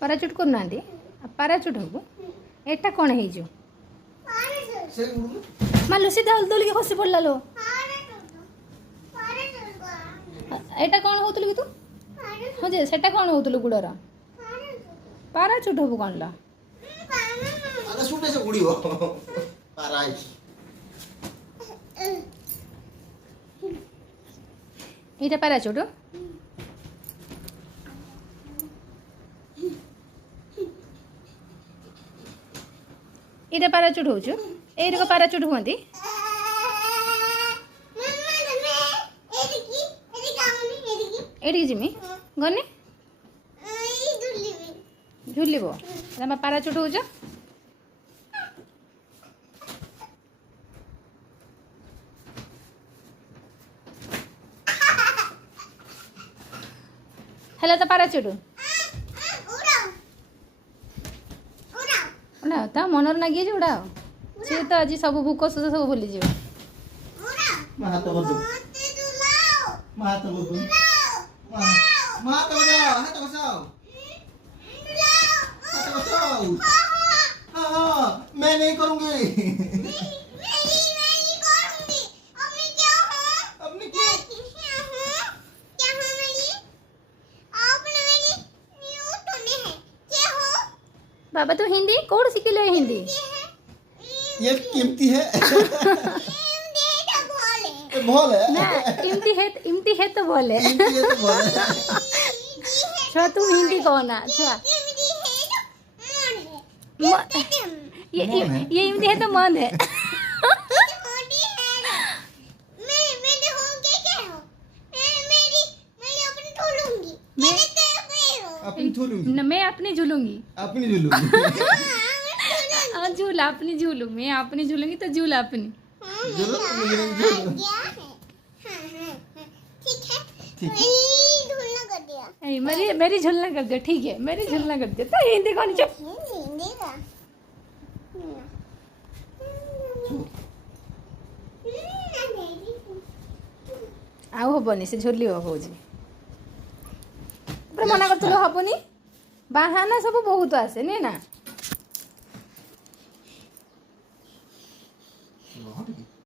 parachute କରୁନାହାନ୍ତି parachute ହବୁ ଏଟା କ'ଣ ହେଇଯିବ ମାଲୁ ସିଧା ଦୋଳିକି ଖସି ପଡ଼ିଲା ଲୋ ଏଟା କ'ଣ ହଉଥିଲୁ କି ତୁ ହଁ ଯେ ସେଟା କ'ଣ ହଉଥିଲୁ ଗୁଡ଼ର ପାରାଚୁଟ୍ ହବୁ କ'ଣ ଲା ଏଇଟା ପାରାଚୁଟ୍ ଏଇଟା ପାରାଚୁଟ୍ ହଉଛୁ ଏଇରକ ପାରାଚୁଟ୍ ହୁଅନ୍ତି ଏଇଠିକି ଯିମି ଗନେ ଝୁଲିବ ତମେ ପାରାଚୁଟ୍ ହଉଛ ହେଲା ତ ପାରାଚୁଟ୍ उड़ा ता मनर ना गिए उड़ा सी तो आज सब भूक सुध सब भूली जीव मैं नहीं करूंगी बाबा तू हिंदी कौन सीखिले हिंदी ये कीमती है बोल है ना इमती है तो बोले अच्छा तू हिंदी कौन है अच्छा ये इमती है तो मन है मैं अपनी झूलूंगी झूला अपनी झूलू मैं अपनी झूलूंगी तो झूला अपनी मेरी झूलना कर दिया ठीक है मेरी झूलना कर दिया तो हिंदी कौन चुप आउ हबनी से झूली हो मना कर हबनी बाहाना सब बहुत आसे नहीं ना